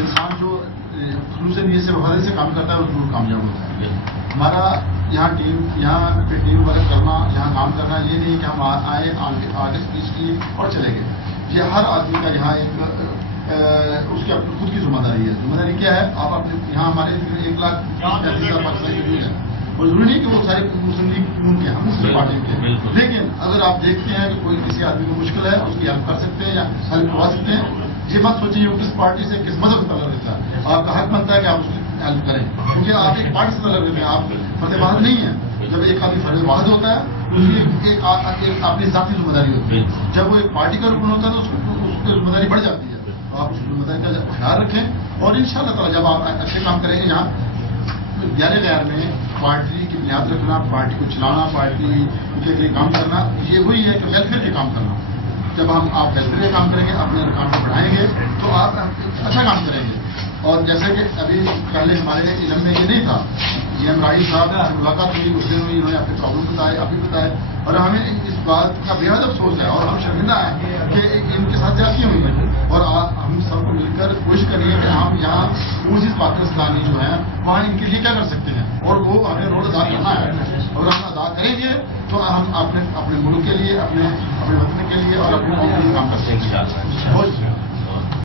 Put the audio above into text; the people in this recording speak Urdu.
انسان جو خلوص نیت سے وفاداری سے کام کرتا ہے وہ ضرور کامیاب ہوتا ہے. ہمارا یہاں پہ ٹیم ورک کرنا، یہاں کام کرنا یہ نہیں کہ ہم آئے آگے اسپیچ کی اور چلے گئے. یہ ہر آدمی کا یہاں ایک اس کی اپنی خود کی ذمہ داری ہے. ذمہ داری کیا ہے؟ آپ اپنے یہاں ہمارے 1,30,000 پاکستانی موجود ہیں اور ضروری نہیں کہ وہ سارے مسلم لیگ کے ہم مسلم پارٹی کے، لیکن اگر آپ دیکھتے ہیں کہ کوئی کسی آدمی کو مشکل ہے اس کی ہیلپ کر سکتے ہیں یا ہیلپ کروا سکتے ہیں. یہ مت سوچیے وہ کس پارٹی سے کس مذہب سے تعلق رکھتا ہے. آپ کا حق بنتا ہے کہ آپ اس کی ہیلپ کریں کیونکہ آپ ایک پارٹی سے تعلق رکھتے ہیں. آپ فرد واحد نہیں ہیں. جب ایک آدمی فرد واحد ہوتا ہے اس کی ایک اپنی ذاتی ذمہ داری ہوتی ہے. جب وہ ایک پارٹی کا رکن ہوتا ہے تو اس کی ذمہ داری بڑھ جاتی ہے. تو آپ اس ذمہ داری کا خیال رکھیں اور ان شاء اللہ تعالیٰ جب آپ اچھے کام کریں گے یہاں غیر میں پارٹی کی بنیاد رکھنا، پارٹی کو چلانا، پارٹی کے لیے کام کرنا، یہ وہی ہے کہ ویلفیئر کے کام کرنا. جب آپ ویلفیئر کے کام کریں گے، اپنے کام کو بڑھائیں گے تو آپ اچھا کام کریں گے. اور جیسے کہ ابھی پہلے ہمارے علم میں یہ نہیں تھا، جی ایم راہی صاحب سے ملاقات ہوئی، اس دن ہوئی، انہوں نے اپنے پرابلم بتائے، ابھی بتائے اور ہمیں اس بات کا بے حد افسوس ہے اور ہم شرمندہ ہیں کہ ان کے ساتھ زیادتی ہوئی ہے. اور ہم سب کو مل کر کوشش کریے کہ ہم یہاں اوورسیز پاکستانی جو ہیں وہاں ان کے لیے کیا کر سکتے ہیں اور وہ ہمیں رول ادا کرنا ہے. اور ہم ادا کریں گے تو ہم اپنے ملک کے لیے، اپنے وطن کے لیے اور اپنے قوم کے لیے کام کر سکتے ہیں.